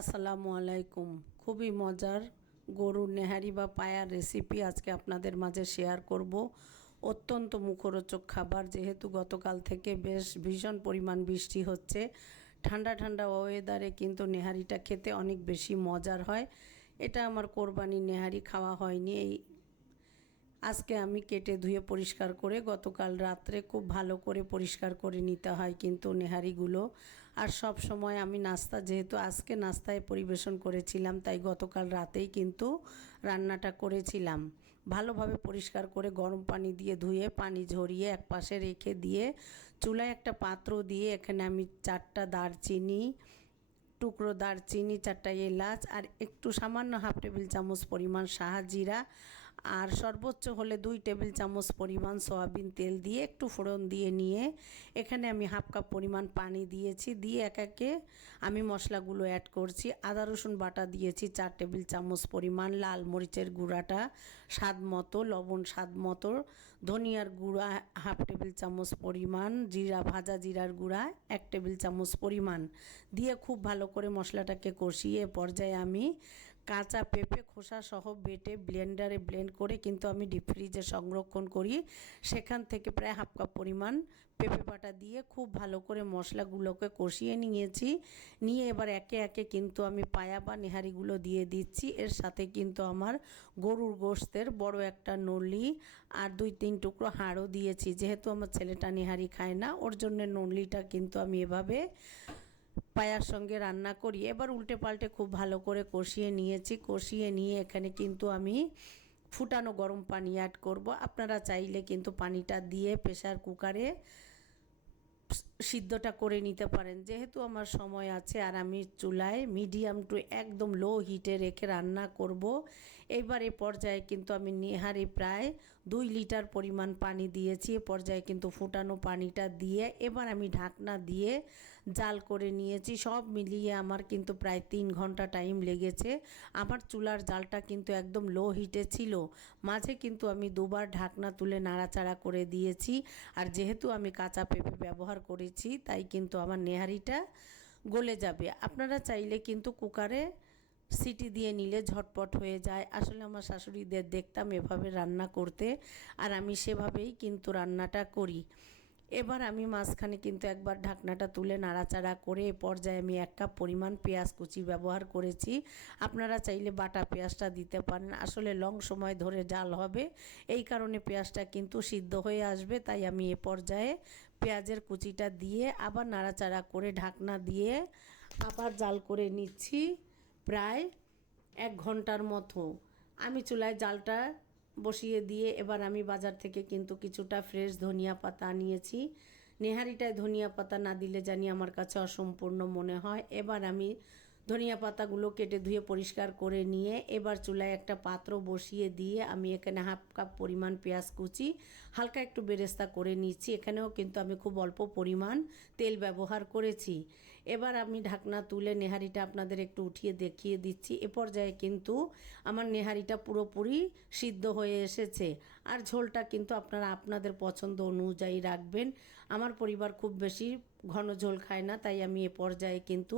আসসালামু আলাইকুম। খুবই মজার গরুর নেহারি বা পায়ার রেসিপি আজকে আপনাদের মাঝে শেয়ার করব। অত্যন্ত মুখরোচক খাবার, যেহেতু গতকাল থেকে বেশ ভীষণ পরিমাণ বৃষ্টি হচ্ছে। ঠান্ডা ঠান্ডা ওয়েদারে কিন্তু নেহারিটা খেতে অনেক বেশি মজার হয়। এটা আমার কোরবানি নেহারি খাওয়া হয়নি। এই আজকে আমি কেটে ধুয়ে পরিষ্কার করে গতকাল রাত্রে খুব ভালো করে পরিষ্কার করে নিতে হয় কিন্তু নেহারিগুলো। আর সব সময় আমি নাস্তা, যেহেতু আজকে নাস্তায় পরিবেশন করেছিলাম, তাই গতকাল রাতেই কিন্তু রান্নাটা করেছিলাম। ভালোভাবে পরিষ্কার করে গরম পানি দিয়ে ধুয়ে, পানি ঝরিয়ে এক পাশে রেখে দিয়ে চুলায় একটা পাত্র দিয়ে এখানে আমি চারটা দারচিনি, টুকরো দারচিনি, চারটা এলাচ আর একটু সামান্য হাফ টেবিল চামচ পরিমাণ সাহাজিরা আর সর্বোচ্চ হলে দুই টেবিল চামচ পরিমাণ সয়াবিন তেল দিয়ে, একটু ফোড়ন দিয়ে নিয়ে, এখানে আমি হাফ কাপ পরিমাণ পানি দিয়েছি। দিয়ে এক একে আমি মশলাগুলো অ্যাড করছি। আদা, রসুন বাটা দিয়েছি, চার টেবিল চামচ পরিমাণ লাল মরিচের গুঁড়াটা, স্বাদ মতো, লবণ স্বাদ মতো, ধনিয়ার গুঁড়া হাফ টেবিল চামচ পরিমাণ, জিরা, ভাজা জিরার গুঁড়া এক টেবিল চামচ পরিমাণ। দিয়ে খুব ভালো করে মশলাটাকে কষিয়ে পর্যায়ে আমি কাঁচা পেঁপে, খোসা সহ বেটে ব্লেন্ডারে ব্লেন্ড করে কিন্তু আমি ডিপ ফ্রিজে সংরক্ষণ করি। সেখান থেকে প্রায় হাফ কাপ পরিমাণ পেঁপে বাটা দিয়ে খুব ভালো করে মশলাগুলোকে কষিয়ে নিয়েছি। নিয়ে এবার একে একে কিন্তু আমি পায়া বা নেহারিগুলো দিয়ে দিচ্ছি। এর সাথে কিন্তু আমার গরুর গোস্তের বড় একটা নলি আর দুই তিন টুকরো হাড়ও দিয়েছি। যেহেতু আমার ছেলেটা নেহারি খায় না, ওর জন্য নলিটা কিন্তু আমি এভাবে পায়ার সঙ্গে রান্না করি। এবার উল্টে পাল্টে খুব ভালো করে কষিয়ে নিয়েছি। কষিয়ে নিয়ে এখানে কিন্তু আমি ফুটানো গরম পানি অ্যাড করব। আপনারা চাইলে কিন্তু পানিটা দিয়ে প্রেশার কুকারে সিদ্ধটা করে নিতে পারেন। যেহেতু আমার সময় আছে আর আমি চুলায় মিডিয়াম টু একদম লো হিটে রেখে রান্না করব এইবার এ পর্যায়ে কিন্তু আমি নেহারে প্রায় দুই লিটার পরিমাণ পানি দিয়েছি। এ পর্যায়ে কিন্তু ফুটানো পানিটা দিয়ে এবার আমি ঢাকনা দিয়ে জাল করে নিয়েছি, সব মিলিয়ে আমার কিন্তু প্রায় তিন ঘণ্টা টাইম লেগেছে। আমার চুলার জালটা কিন্তু একদম লো হিটে ছিল। মাঝে কিন্তু আমি দুবার ঢাকনা তুলে নাড়াচাড়া করে দিয়েছি। আর যেহেতু আমি কাঁচা পেঁপে ব্যবহার করেছি, তাই কিন্তু আমার নেহারিটা গলে যাবে। আপনারা চাইলে কিন্তু কুকারে সিটি দিয়ে নিলে ঝটপট হয়ে যায়। আসলে আমার শাশুড়িদের দেখতাম এভাবে রান্না করতে, আর আমি সেভাবেই কিন্তু রান্নাটা করি। এবার আমি মাঝখানে কিন্তু একবার ঢাকনাটা তুলে নাড়াচাড়া করে এ পর্যায়ে আমি এক কাপ পরিমাণ পেঁয়াজ কুচি ব্যবহার করেছি। আপনারা চাইলে বাটা পেঁয়াজটা দিতে পারেন। আসলে লং সময় ধরে জাল হবে। এই কারণে পেঁয়াজটা কিন্তু সিদ্ধ হয়ে আসবে। তাই আমি এ পর্যায়ে পেঁয়াজের কুচিটা দিয়ে আবার নাড়াচাড়া করে ঢাকনা দিয়ে আবার জাল করে নিচ্ছি প্রায় এক ঘণ্টার মতো। আমি চুলায় জালটা বসিয়ে দিয়ে এবার আমি বাজার থেকে কিন্তু কিছুটা ফ্রেশ ধনিয়া পাতা নিয়েছি নেহারিটায় ধনিয়া পাতা না দিলে জানি আমার কাছে অসম্পূর্ণ মনে হয়। এবার আমি ধনিয়া পাতাগুলো কেটে ধুয়ে পরিষ্কার করে নিয়ে এবার চুলায় একটা পাত্র বসিয়ে দিয়ে আমি এখানে হাফ কাপ পরিমাণ পেঁয়াজ কুচি, হালকা একটু বেরেস্তা করে নিচ্ছি এখানেও কিন্তু আমি খুব অল্প পরিমাণ তেল ব্যবহার করেছি। এবার আমি ঢাকনা তুলে নেহারিটা আপনাদের একটু উঠিয়ে দেখিয়ে দিচ্ছি। এ পর্যায়ে কিন্তু আমার নেহারিটা পুরোপুরি সিদ্ধ হয়ে এসেছে। আর ঝোলটা কিন্তু আপনারা আপনাদের পছন্দ অনুযায়ী রাখবেন। আমার পরিবার খুব বেশি ঘন ঝোল খায় না, তাই আমি এ পর্যায়ে কিন্তু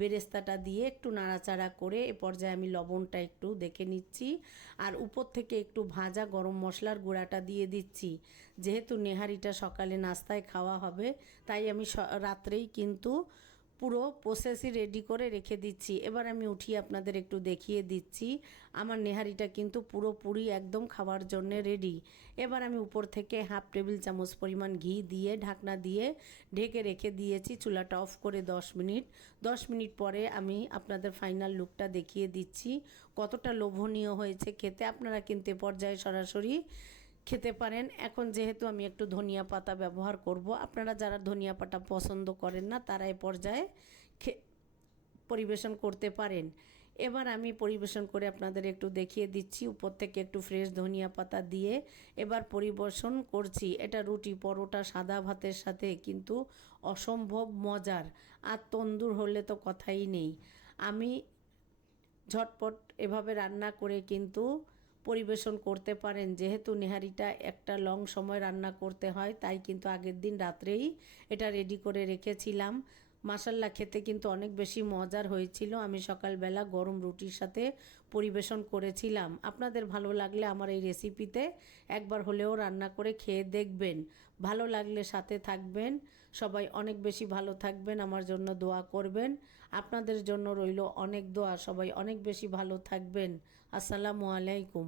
বেরেস্তাটা দিয়ে একটু নাড়াচাড়া করে এ পর্যায়ে আমি লবণটা একটু দেখে নিচ্ছি। আর উপর থেকে একটু ভাজা গরম মশলার গুঁড়াটা দিয়ে দিচ্ছি। যেহেতু নেহারিটা সকালে নাস্তায় খাওয়া হবে, তাই আমি রাত্রেই কিন্তু পুরো প্রসেসই রেডি করে রেখে দিচ্ছি। এবার আমি উঠিয়ে আপনাদের একটু দেখিয়ে দিচ্ছি। আমার নেহারিটা কিন্তু পুরোপুরি একদম খাওয়ার জন্য রেডি এবার আমি উপর থেকে হাফ টেবিল চামচ পরিমাণ ঘি দিয়ে, ঢাকনা দিয়ে ঢেকে রেখে দিয়েছি। চুলাটা অফ করে 10 মিনিট। 10 মিনিট পরে আমি আপনাদের ফাইনাল লুকটা দেখিয়ে দিচ্ছি। কতটা লোভনীয় হয়েছে খেতে। আপনারা কিন্তু পর্যায়ে সরাসরি খেতে পারেন। এখন যেহেতু আমি একটু ধনিয়া পাতা ব্যবহার করব, আপনারা যারা ধনিয়া পাতা পছন্দ করেন না, তারা এ পর্যায়ে পরিবেশন করতে পারেন। এবার আমি পরিবেশন করে আপনাদের একটু দেখিয়ে দিচ্ছি, উপর থেকে একটু ফ্রেশ ধনিয়া পাতা দিয়ে এবার পরিবেশন করছি। এটা রুটি পরোটা সাদা ভাতের সাথে কিন্তু অসম্ভব মজার, আর তন্দুর হলে তো কথাই নেই। আমি ঝটপট এভাবে রান্না করে কিন্তু পরিবেশন করতে পারেন। যেহেতু নেহারিটা একটা লং সময় রান্না করতে হয়, তাই কিন্তু আগের দিন রাত্রেই এটা রেডি করে রেখেছিলাম। মাসাল্লা খেতে কিন্তু অনেক বেশি মজার হয়েছিল। আমি সকালবেলা গরম রুটির সাথে পরিবেশন করেছিলাম। আপনাদের ভালো লাগলে আমার এই রেসিপিতে একবার হলেও রান্না করে খেয়ে দেখবেন। ভালো লাগলে সাথে থাকবেন। সবাই অনেক বেশি ভালো থাকবেন, আমার জন্য দোয়া করবেন। আপনাদের জন্য রইল অনেক দোয়া, সবাই অনেক বেশি ভালো থাকবেন। আসসালামু আলাইকুম।